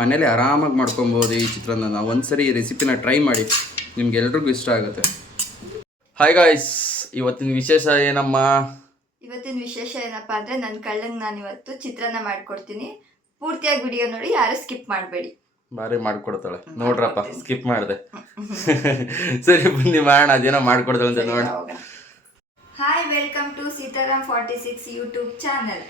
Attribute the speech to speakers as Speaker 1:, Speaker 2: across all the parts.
Speaker 1: ಮನೇಲಿ ಆರಾಮಾಗಿ ಮಾಡ್ಕೊಬೋದು ಈ ಚಿತ್ರಾನ್ನ ಒಂದ್ಸರಿ ಈ ರೆಸಿಪಿನ ಟ್ರೈ ಮಾಡಿ. ನಿಮ್ಗೆ ಎಲ್ರಿಗೂ ಇಷ್ಟ ಆಗುತ್ತೆ. ಹಾಯ್ ಗಾಯ್ಸ್ ಇವತ್ತಿನ ವಿಶೇಷ ಏನಮ್ಮ?
Speaker 2: ಇವತ್ತಿನ ವಿಶೇಷ ಏನಪ್ಪಾ ಅಂದ್ರೆ ನನ್ನ ಕಳ್ಳಂಗ್ ನಾನು ಇವತ್ತು ಚಿತ್ರಾನ್ನ ಮಾಡ್ಕೊಡ್ತೀನಿ. ಪೂರ್ತಿಯಾಗಿ ವಿಡಿಯೋ ನೋಡಿ ಯಾರು ಸ್ಕಿಪ್ ಮಾಡಬೇಡಿ.
Speaker 1: ಬಾರಿ ಮಾಡ್ಕೊಡ್ತಾಳೆ. ನೋಡ್ರಪ್ಪ ಸ್ಕಿಪ್ ಮಾಡಿದೆ. ಸರಿ ಬನ್ನಿ ಮಾಡೋಣ. ಅದೇನೋ ಮಾಡ್ಕೊಡ್ತಾಳೆ ಅಂತ ನೋಡ
Speaker 2: hi welcome to Sitaram forty six YouTube channel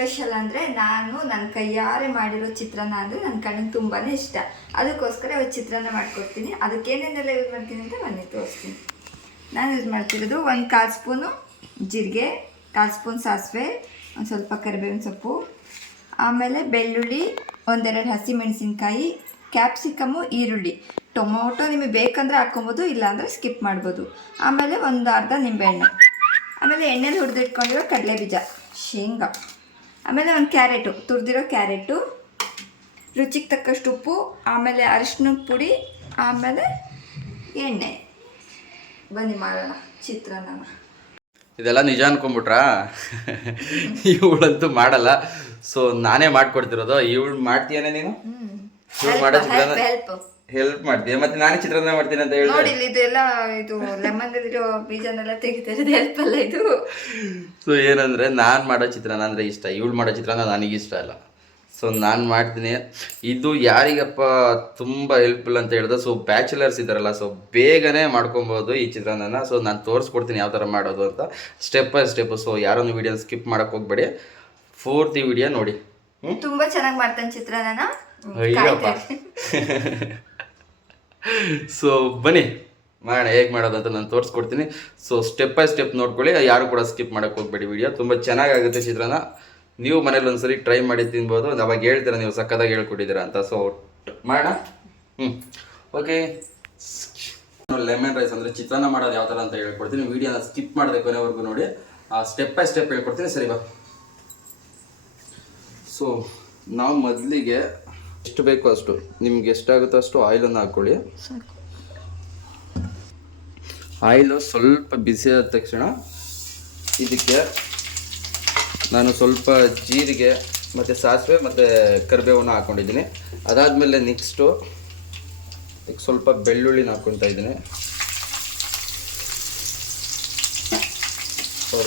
Speaker 2: special ಅಂದರೆ ನಾನು ನನ್ನ ಕೈಯಾರೆ ಮಾಡಿರೋ ಚಿತ್ರಾನ್ನ ಅಂದರೆ ನನ್ನ ಕಣ್ಣಿಗೆ ತುಂಬಾ ಇಷ್ಟ. ಅದಕ್ಕೋಸ್ಕರ ಇವತ್ತು ಚಿತ್ರಾನ್ನ ಮಾಡ್ಕೊಡ್ತೀನಿ. ಅದಕ್ಕೇನೇನೆಲ್ಲ ಯೂಸ್ ಮಾಡ್ತೀನಿ ಅಂತ ಬನ್ನಿ, ತೋರಿಸ್ತೀನಿ. ನಾನು ಯೂಸ್ ಮಾಡ್ತಿರೋದು ಒಂದು ಕಾಲು ಸ್ಪೂನು ಜೀರಿಗೆ, ಕಾಲು ಸ್ಪೂನ್ ಸಾಸಿವೆ, ಒಂದು ಸ್ವಲ್ಪ ಕರಿಬೇವಿನ ಸೊಪ್ಪು, ಆಮೇಲೆ ಬೆಳ್ಳುಳ್ಳಿ, ಒಂದೆರಡು ಹಸಿ ಮೆಣಸಿನ್ಕಾಯಿ ಕ್ಯಾಪ್ಸಿಕಮ್ಮು ಈರುಳ್ಳಿ. ಟೊಮೊಟೊ ನಿಮಗೆ ಬೇಕಂದರೆ ಹಾಕ್ಕೊಬೋದು, ಇಲ್ಲಾಂದರೆ ಸ್ಕಿಪ್ ಮಾಡ್ಬೋದು. ಆಮೇಲೆ ಒಂದು ಅರ್ಧ ನಿಂಬೆಹಣ್ಣು. ಆಮೇಲೆ ಎಣ್ಣೆಲಿ ಹುರಿದಿಟ್ಕೊಂಡಿರೋ ಕಡಲೆ ಬೀಜ ಶೇಂಗಾ. ಆಮೇಲೆ ಒಂದು ಕ್ಯಾರೆಟು ತುರಿದಿರೋ ಕ್ಯಾರೆಟು ರುಚಿಗೆ ತಕ್ಕಷ್ಟು ಉಪ್ಪು ಆಮೇಲೆ ಅರಿಶಿನದ ಪುಡಿ ಆಮೇಲೆ ಎಣ್ಣೆ. ಬನ್ನಿ ಮಾಡೋಣ ಚಿತ್ರಾನ್ನ
Speaker 1: ಇದೆಲ್ಲ ನಿಜ ಅನ್ಕೊಂಬಿಟ್ರಾ? ಇವಳಂತೂ ಮಾಡಲ್ಲ. ಸೊ ನಾನೇ ಮಾಡ್ಕೊಡ್ತಿರೋದು. ಇವಳು ಮಾಡ್ತೀಯಾನೆ ನೀನು? ಇವಳು ಮಾಡೋ ಚಿತ್ರಾನ್ನ?
Speaker 2: ಹೆಲ್ಪ್
Speaker 1: ಮಾಡ್ತೀನಿ ಮಾಡ್ತೀಯ? ಮತ್ತೆ ನಾನೇ ಚಿತ್ರಾನ್ನ ಮಾಡ್ತೀನಿ ಅಂತ ಹೇಳಿ
Speaker 2: ನೋಡಿ ಇಲ್ಲಿ ಇದೆಲ್ಲ ಇದು ಲೆಮನ್ ಇರೋ ಬೀಜನೆಲ್ಲ ತೆಗಿತಾರೆ. ಹೆಲ್ಪ್ ಅಲ್ಲ ಇದು.
Speaker 1: ಸೊ ಏನಂದ್ರೆ ನಾನು ಮಾಡೋ ಚಿತ್ರಾನ್ನ ಅಂದ್ರೆ ಇಷ್ಟ. ಇವಳು ಮಾಡೋ ಚಿತ್ರಾನ್ನ ನನಗೆ ಇಷ್ಟ ಅಲ್ಲ. ಸೊ ನಾನು ಮಾಡ್ತೀನಿ. ಇದು ಯಾರಿಗಪ್ಪ ತುಂಬ ಹೆಲ್ಪ್ಫುಲ್ ಅಂತ ಹೇಳಿದ್ರೆ ಸೊ ಬ್ಯಾಚುಲರ್ಸ್ ಇದ್ದಾರಲ್ಲ ಸೊ ಬೇಗನೆ ಮಾಡ್ಕೊಬೋದು ಈ ಚಿತ್ರಾನ್ನ ಸೊ ನಾನು ತೋರಿಸ್ಕೊಡ್ತೀನಿ ಯಾವ ಥರ ಮಾಡೋದು ಅಂತ. ಸ್ಟೆಪ್ ಬೈ ಸ್ಟೆಪ್ ಸೊ ಯಾರೊಂದು ವಿಡಿಯೋ ಸ್ಕಿಪ್ ಮಾಡಕ್ಕೆ ಹೋಗ್ಬೇಡಿ. ಪೂರ್ತಿ ವಿಡಿಯೋ ನೋಡಿ. ತುಂಬ
Speaker 2: ತುಂಬಾ ಚೆನ್ನಾಗಿ ಮಾಡ್ತಾನೆ ಚಿತ್ರಾನ್ನ
Speaker 1: ಅಯ್ಯಪ್ಪ. ಸೊ ಬನ್ನಿ. ಮಾಡೋಣ, ಹೇಗೆ ಮಾಡೋದು ಅಂತ ನಾನು ತೋರಿಸ್ಕೊಡ್ತೀನಿ. ಸೊ ಸ್ಟೆಪ್ ಬೈ ಸ್ಟೆಪ್ ನೋಡ್ಕೊಳ್ಳಿ. ಯಾರು ಕೂಡ ಸ್ಕಿಪ್ ಮಾಡೋಕ್ಕೆ ಹೋಗ್ಬೇಡಿ ವಿಡಿಯೋ ತುಂಬ ಚೆನ್ನಾಗಾಗುತ್ತೆ ಚಿತ್ರಾನ್ನ. ನೀವು ಮನೇಲಿ ಒಂದ್ಸರಿ ಟ್ರೈ ಮಾಡಿ ತಿನ್ಬೋದು. ಅವಾಗ ಹೇಳ್ತೀರಾ, ನೀವು ಸಕ್ಕತ್ತಾಗಿ ಹೇಳ್ಕೊಟ್ಟಿದ್ದೀರಾ ಅಂತ. ಸೊ ಮಾಡೋಣ? ಹ್ಞೂ ಓಕೆ ಲೆಮನ್ ರೈಸ್ ಅಂದರೆ ಚಿತ್ರಾನ್ನ ಮಾಡೋದು ಯಾವ ಥರ ಅಂತ ಹೇಳ್ಕೊಡ್ತೀನಿ. ವಿಡಿಯೋನ ಸ್ಕಿಪ್ ಮಾಡಿದೆ ಕೊನೆವರೆಗೂ ನೋಡಿ. ಸ್ಟೆಪ್ ಬೈ ಸ್ಟೆಪ್ ಹೇಳ್ಕೊಡ್ತೀನಿ. ಸರಿ, ಬಾ. ಸೊ ನಾವು ಮೊದಲಿಗೆ ಎಷ್ಟು ಬೇಕೋ ಅಷ್ಟು. ನಿಮ್ಗೆ ಎಷ್ಟಾಗುತ್ತೋ ಅಷ್ಟು ಆಯಿಲನ್ನು ಹಾಕ್ಕೊಳ್ಳಿ. ಆಯಿಲು ಸ್ವಲ್ಪ ಬಿಸಿ ಆದ ತಕ್ಷಣ ಇದಕ್ಕೆ ನಾನು ಸ್ವಲ್ಪ ಜೀರಿಗೆ ಮತ್ತು ಸಾಸಿವೆ ಮತ್ತು ಕರಿಬೇವನ್ನು ಹಾಕ್ಕೊಂಡಿದ್ದೀನಿ ಅದಾದಮೇಲೆ ನೆಕ್ಸ್ಟು ಈಗ ಸ್ವಲ್ಪ ಬೆಳ್ಳುಳ್ಳಿನ ಹಾಕ್ಕೊತಾ ಇದ್ದೀನಿ.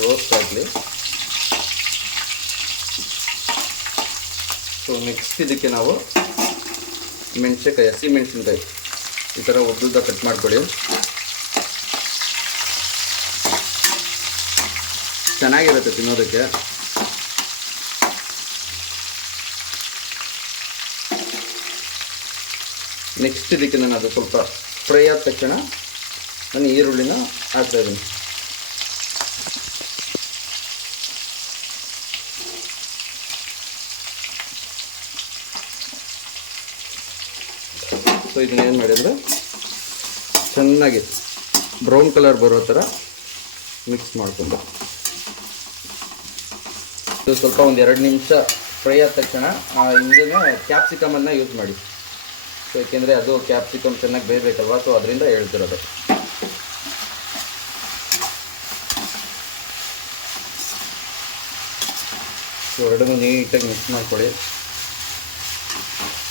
Speaker 1: ರೋಸ್ಟ್ ಆಗಲಿ. ಸೊ ನೆಕ್ಸ್ಟ್ ಇದಕ್ಕೆ ನಾವು ಮೆಣಸಿನ್ಕಾಯಿ ಹಸಿ ಮೆಣಸಿನ್ಕಾಯಿ ಈ ಥರ ಉದ್ದುದ್ದ ಕಟ್ ಮಾಡಿಕೊಳ್ಳಿ ಚೆನ್ನಾಗಿರುತ್ತೆ ತಿನ್ನೋದಕ್ಕೆ. ನೆಕ್ಸ್ಟ್ ಇದಕ್ಕೆ ನಾನು ಅದು ಸ್ವಲ್ಪ ಫ್ರೈ ಆದ ತಕ್ಷಣ ನಾನು ಈರುಳ್ಳಿನ ಹಾಕ್ತಾ ಸೊ ಇದನ್ನ ಏನು ಮಾಡಿ ಅಂದರೆ ಚೆನ್ನಾಗಿ ಬ್ರೌನ್ ಕಲರ್ ಬರೋ ಥರ ಮಿಕ್ಸ್ ಮಾಡಿಕೊಂಡು. ಇದು ಸ್ವಲ್ಪ ಒಂದು ಎರಡು ನಿಮಿಷ ಫ್ರೈ ಆದ ತಕ್ಷಣ ಹಿಂದೆ ಕ್ಯಾಪ್ಸಿಕಮನ್ನು ಯೂಸ್ ಮಾಡಿ. ಸೊ ಏಕೆಂದರೆ ಅದು ಕ್ಯಾಪ್ಸಿಕಮ್ ಚೆನ್ನಾಗಿ ಬೇಯಬೇಕಲ್ವಾ? ಸೊ ಅದರಿಂದ ಹೇಳ್ತಿರೋದು. ಸೊ ಎರಡನ್ನೂ ನೀಟಾಗಿ ಮಿಕ್ಸ್ ಮಾಡ್ಕೊಳ್ಳಿ.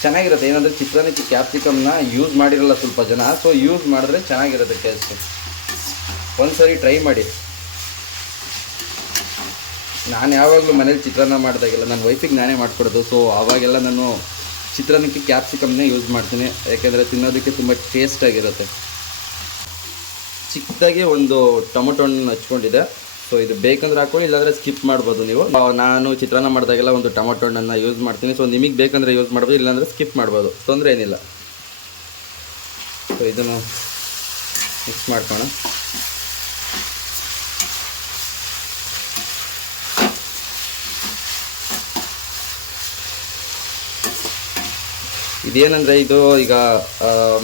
Speaker 1: ಚೆನ್ನಾಗಿರುತ್ತೆ. ಏನಂದರೆ ಚಿತ್ರಾನ್ನಕ್ಕೆ ಕ್ಯಾಪ್ಸಿಕಮ್ನ ಯೂಸ್ ಮಾಡಿರಲ್ಲ ಸ್ವಲ್ಪ ಜನ. ಸೊ ಯೂಸ್ ಮಾಡಿದ್ರೆ ಚೆನ್ನಾಗಿರುತ್ತೆ ಟೇಸ್ಟು ಒಂದ್ಸರಿ ಟ್ರೈ ಮಾಡಿ. ನಾನು ಯಾವಾಗಲೂ ಮನೇಲಿ ಚಿತ್ರಾನ್ನ ಮಾಡಿದಾಗೆಲ್ಲ ನನ್ನ ವೈಫಿಗೆ ನಾನೇ ಮಾಡಿಕೊಡೋದು. ಸೊ ಆವಾಗೆಲ್ಲ ನಾನು ಚಿತ್ರಾನ್ನಕ್ಕೆ ಕ್ಯಾಪ್ಸಿಕಮ್ನೇ ಯೂಸ್ ಮಾಡ್ತೀನಿ. ಯಾಕೆಂದರೆ ತಿನ್ನೋದಕ್ಕೆ ತುಂಬ ಟೇಸ್ಟಾಗಿರುತ್ತೆ ಚಿಕ್ಕದಾಗಿ ಒಂದು ಟೊಮೊಟೊ ಹಣ್ಣು ಹಚ್ಕೊಂಡಿದೆ ಸೊ ಇದು ಬೇಕಂದ್ರೆ ಹಾಕೊಳ್ಳಿ, ಇಲ್ಲಾಂದರೆ ಸ್ಕಿಪ್ ಮಾಡ್ಬೋದು ನೀವು. ನಾನು ಚಿತ್ರಾನ್ನ ಮಾಡಿದಾಗೆಲ್ಲ ಒಂದು ಟೊಮೊಟೊ ಹಣ್ಣನ್ನು ಯೂಸ್ ಮಾಡ್ತೀನಿ. ಸೊ ನಿಮಗೆ ಬೇಕಂದ್ರೆ ಯೂಸ್ ಮಾಡ್ಬೋದು, ಇಲ್ಲಾಂದರೆ ಸ್ಕಿಪ್ ಮಾಡ್ಬೋದು. ತೊಂದರೆ ಏನಿಲ್ಲ. ಸೊ ಇದನ್ನು ಮಿಕ್ಸ್ ಮಾಡ್ಕೋಣ ಇದೇನಂದರೆ ಇದು ಈಗ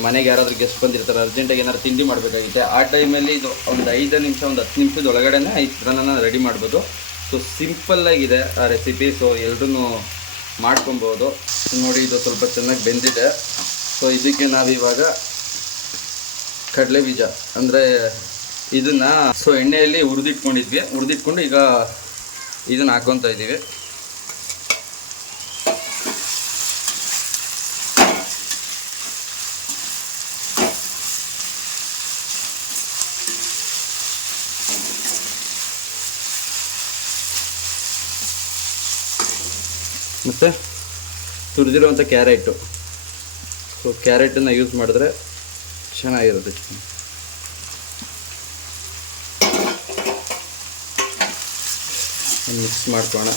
Speaker 1: ಮನೆಗೆ ಯಾರಾದರೂ ಗೆಸ್ಟ್ ಬಂದಿರ್ತಾರೆ ಅರ್ಜೆಂಟಾಗಿ ಏನಾದ್ರು ತಿಂಡಿ ಮಾಡಬೇಕಾಗಿತ್ತೆ, ಆ ಟೈಮಲ್ಲಿ ಇದು ಒಂದು ಐದು ನಿಮಿಷ, ಒಂದು ಹತ್ತು ನಿಮಿಷದ ಒಳಗಡೆನೇ ಈ ಚಿತ್ರಾನ್ನ ರೆಡಿ ಮಾಡ್ಬೋದು. ಸೊ ಸಿಂಪಲ್ಲಾಗಿದೆ ಆ ರೆಸಿಪಿ ಸೊ ಎಲ್ರೂ ಮಾಡ್ಕೊಬೋದು. ನೋಡಿ, ಇದು ಸ್ವಲ್ಪ ಚೆನ್ನಾಗಿ ಬೆಂದಿದೆ. ಸೊ ಇದಕ್ಕೆ ನಾವಿವಾಗ ಕಡಲೆ ಬೀಜ ಅಂದರೆ ಇದನ್ನು ಸೊ ಎಣ್ಣೆಯಲ್ಲಿ ಹುರಿದಿಟ್ಕೊಂಡಿದ್ವಿ. ಹುರಿದಿಟ್ಕೊಂಡು ಈಗ ಇದನ್ನು ಹಾಕೊತಾ ಇದ್ದೀವಿ ಮತ್ತು ತುರಿದಿರುವಂಥ ಕ್ಯಾರೆಟು. ಸೊ ಕ್ಯಾರೆಟನ್ನು ಯೂಸ್ ಮಾಡಿದ್ರೆ ಚೆನ್ನಾಗಿರುತ್ತೆ ಮಿಕ್ಸ್ ಮಾಡ್ಕೋಣ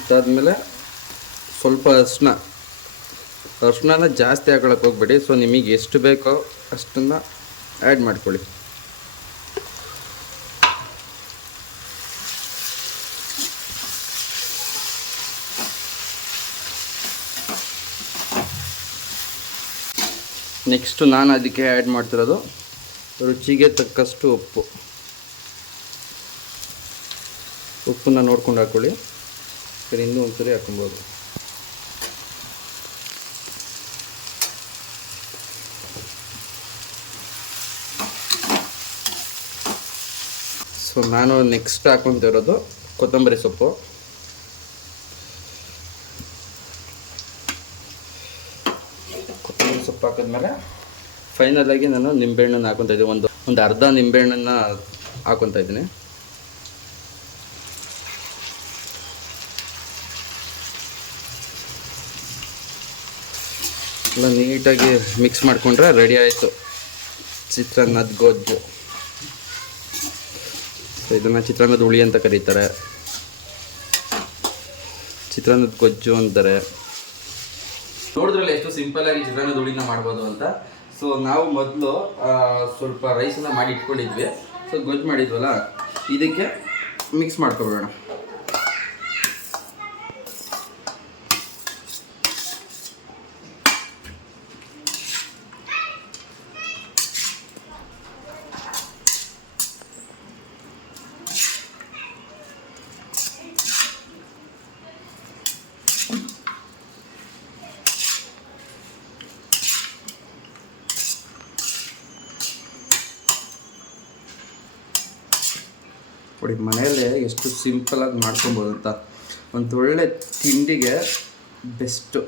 Speaker 1: ಇದಾದಮೇಲೆ ಸ್ವಲ್ಪ ಅರ್ಶಿನ ಅರ್ಶಿನ ಜಾಸ್ತಿ ಹಾಕೊಳಕ್ಕೆ ಹೋಗ್ಬೇಡಿ. ಸೊ ನಿಮಗೆ ಎಷ್ಟು ಬೇಕೋ ಅಷ್ಟನ್ನು ಆ್ಯಡ್ ಮಾಡ್ಕೊಳ್ಳಿ. ನೆಕ್ಸ್ಟು ನಾನು ಅದಕ್ಕೆ ಆ್ಯಡ್ ಮಾಡ್ತಿರೋದು ರುಚಿಗೆ ತಕ್ಕಷ್ಟು ಉಪ್ಪು. ಉಪ್ಪನ್ನ ನೋಡ್ಕೊಂಡು ಹಾಕ್ಕೊಳ್ಳಿ ಸರಿ, ಇನ್ನೂ ಒಂದ್ಸರಿ ಹಾಕೊಬೋದು ಸೊ ನಾನು ನೆಕ್ಸ್ಟ್ ಹಾಕೊತಿರೋದು ಕೊತ್ತಂಬರಿ ಸೊಪ್ಪು ಕೊತ್ತಂಬರಿ ಸೊಪ್ಪು ಹಾಕಿದ್ಮೇಲೆ ಫೈನಲ್ ಆಗಿ ನಾನು ನಿಂಬೆಹಣ್ಣನ್ನು ಹಾಕೊತಾ ಇದ್ದೀನಿ ಒಂದು ಒಂದು ಅರ್ಧ ನಿಂಬೆಹಣ್ಣನ್ನು ಹಾಕೊತಾ ಇದ್ದೀನಿ. ಎಲ್ಲ ನೀಟಾಗಿ ಮಿಕ್ಸ್ ಮಾಡಿಕೊಂಡ್ರೆ ರೆಡಿ ಆಯಿತು. ಚಿತ್ರಾನ್ನದ ಗೊಜ್ಜು. ಸೊ ಇದನ್ನು ಚಿತ್ರಾನ್ನದ ಹುಳಿ ಅಂತ ಕರೀತಾರೆ. ಚಿತ್ರಾನ್ನದ ಗೊಜ್ಜು ಅಂತಾರೆ ನೋಡಿದ್ರಲ್ಲ ಎಷ್ಟು ಸಿಂಪಲ್ ಆಗಿ ಚಿತ್ರಾನ್ನ ದುಡಿನ ಮಾಡ್ಬೋದು ಅಂತ. ಸೊ ನಾವು ಮೊದಲು ಸ್ವಲ್ಪ ರೈಸನ್ನ ಮಾಡಿ ಇಟ್ಕೊಂಡಿದ್ವಿ. ಸೊ ಗೊಜ್ಜು ಮಾಡಿದ್ವಲ್ಲ, ಇದಕ್ಕೆ ಮಿಕ್ಸ್ ಮಾಡ್ಕೊಬೇಡ ನೋಡಿ, ಮನೆಯಲ್ಲೇ ಎಷ್ಟು ಸಿಂಪಲಾಗಿ ಮಾಡ್ಕೊಬೋದು ಅಂತ. ಒಂದು ಒಳ್ಳೆ ತಿಂಡಿಗೆ ಬೆಸ್ಟು.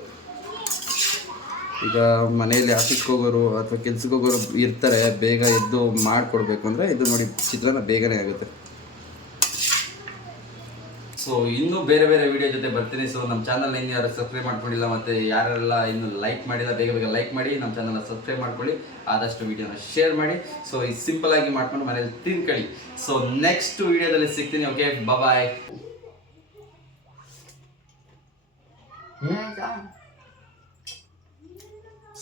Speaker 1: ಈಗ ಮನೆಯಲ್ಲಿ ಆಫೀಸ್ಗೆ ಹೋಗೋರು ಅಥವಾ ಕೆಲ್ಸಕ್ಕೆ ಹೋಗೋರು ಇರ್ತಾರೆ, ಬೇಗ ಎದ್ದು ಮಾಡಿಕೊಡ್ಬೇಕು ಅಂದರೆ ಇದು ನೋಡಿ, ಚಿತ್ರಾನ್ನ ಬೇಗನೆ ಆಗುತ್ತೆ. ಸೊ ಇನ್ನೂ ಬೇರೆ ಬೇರೆ ವಿಡಿಯೋ ಜೊತೆ ಬರ್ತೀನಿ. ಸೊ ನಮ್ಮ ಚಾನಲ್ ಇನ್ನು ಯಾರು ಸಬ್ಸ್ಕ್ರೈಬ್ ಮಾಡ್ಕೊಂಡಿಲ್ಲ ಮತ್ತೆ ಯಾರೆಲ್ಲ ಇನ್ನು ಲೈಕ್ ಮಾಡಿಲ್ಲ, ಬೇಗ ಬೇಗ ಲೈಕ್ ಮಾಡಿ, ನಮ್ಮ ಚಾನಲ್ನ ಸಬ್ಸ್ಕ್ರೈಬ್ ಮಾಡ್ಕೊಳ್ಳಿ. ಆದಷ್ಟು ವಿಡಿಯೋನ ಶೇರ್ ಮಾಡಿ. ಸೊ ಈ ಸಿಂಪಲ್ ಆಗಿ ಮಾಡ್ಕೊಂಡು ಮನೇಲಿ ತಿನ್ಕೊಳ್ಳಿ. ಸೊ ನೆಕ್ಸ್ಟ್ ವಿಡಿಯೋದಲ್ಲಿ ಸಿಗ್ತೀನಿ ಓಕೆ ಬಾಯ್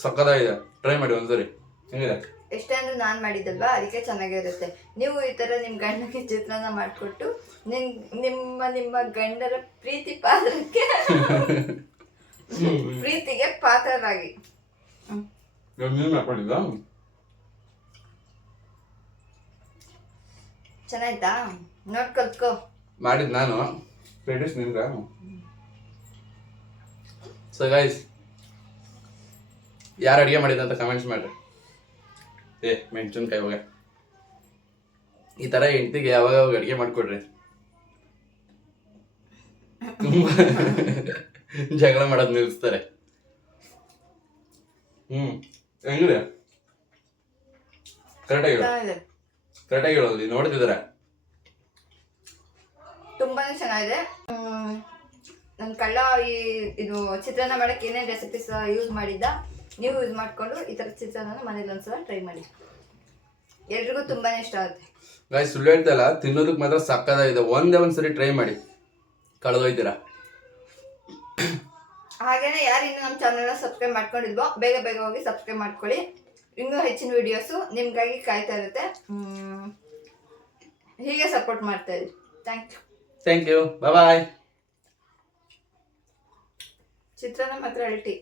Speaker 1: ಸಕ್ಕದಾಗಿದೆ ಟ್ರೈ ಮಾಡಿ ಒಂದ್ಸರಿ. ಹೆಂಗಿದೆ
Speaker 2: ಎಷ್ಟೇ ಅಂದ್ರೆ ನಾನು ಮಾಡಿದ್ದಲ್ವಾ? ಅದಕ್ಕೆ ಚೆನ್ನಾಗಿರುತ್ತೆ. ನೀವು ಈ ಥರ ನಿಮ್ಮ ಗಂಡನಿಗೆ ಚಿತ್ರಾನ್ನ ಮಾಡಿಕೊಟ್ಟು ನಿನ್ ನಿಮ್ಮ ನಿಮ್ಮ ಗಂಡರ ಪ್ರೀತಿ ಪಾತ್ರಕ್ಕೆ ಪ್ರೀತಿಗೆ ಪಾತ್ರರಾಗಿ. ಚೆನ್ನಾಯ್ತಾ? ನೋಡ್ ಕಲ್ತ್ಕೋ
Speaker 1: ಮಾಡಿದ್ ನಾನು. ಕ್ರೆಡಿಟ್ಸ್ ನಿಮ್ಗೆ ಸೊ ಗೈಸ್ ಯಾರು ಅಡುಗೆ ಮಾಡಿದ ಅಂತ ಕಮೆಂಟ್ಸ್ ಮಾಡ್ರಿ. ಏ ಮೆಣಸಿನ್ಕಾಯಿ ಹೋಗ. ಈ ತರ ಹೆಂಡ್ತಿಗೆ ಯಾವಾಗ ಯಾವಾಗ ಅಡಿಗೆ ಮಾಡಿಕೊಡ್ರಿ. ತುಂಬಾ ಜಗಳ ಮಾಡೋದ್ ನಿಲ್ಲಿಸ್ತಾರೆ ಹ್ಮ್ ಹೆಂಗಿದೆ? ಕರೆಕ್ಟಾಗಿ ಹೇಳು.
Speaker 2: ಕರೆಕ್ಟ್
Speaker 1: ಕರೆಕ್ಟಾಗಿ ಹೇಳೋದು ನೋಡ್ತಿದ್ದಾರೆ?
Speaker 2: ತುಂಬಾನೇ ಚೆನ್ನಾಗಿದೆ. ನನ್ನ ಕಳ್ಳ ಈ ಇದು ಚಿತ್ರಾನ್ನ ಮಾಡಕ್ಕೆ ಏನೇನು ರೆಸಿಪೀಸ್ ಯೂಸ್ ಮಾಡಿದ್ದ? ನೀವು ಯೂಸ್ ಮಾಡಿಕೊಂಡು ಈ ಥರ ಚಿತ್ರಾನ್ನ ಮನೇಲಿ ಒಂದ್ಸಲ ಟ್ರೈ ಮಾಡಿ. ಎಲ್ರಿಗೂ ತುಂಬಾ ಇಷ್ಟ ಆಗುತ್ತೆ.
Speaker 1: ಗಾಯ್ ಸುಳ್ಳು ಹೇಳ್ತಾ ಇಲ್ಲ ತಿನ್ನೋದಕ್ಕೆ ಮಾತ್ರ ಸಕ್ಕದಾಗಿದೆ ಒಂದೇ ಒಂದ್ಸರಿ ಟ್ರೈ ಮಾಡಿ. ಕಳೆದೋಯ್ತೀರಾ?
Speaker 2: ಹಾಗೇನೆ ಯಾರು ಇನ್ನು ನಮ್ಮ ಚಾನಲ್ನ ಸಬ್ಸ್ಕ್ರೈಬ್ ಮಾಡ್ಕೊಂಡಿದ್ವೋ ಬೇಗ ಬೇಗ ಹೋಗಿ ಸಬ್ಸ್ಕ್ರೈಬ್ ಮಾಡ್ಕೊಳ್ಳಿ. ಇನ್ನೂ ಹೆಚ್ಚಿನ ವಿಡಿಯೋಸು ನಿಮಗಾಗಿ ಕಾಯ್ತಾ ಇರುತ್ತೆ. ಹೀಗೆ ಸಪೋರ್ಟ್ ಮಾಡ್ತಾ ಇರಿ. Thank you
Speaker 1: thank you bye
Speaker 2: ಚಿತ್ರಾನ್ನ ಮಾತ್ರ ಅಲ್ಟಿ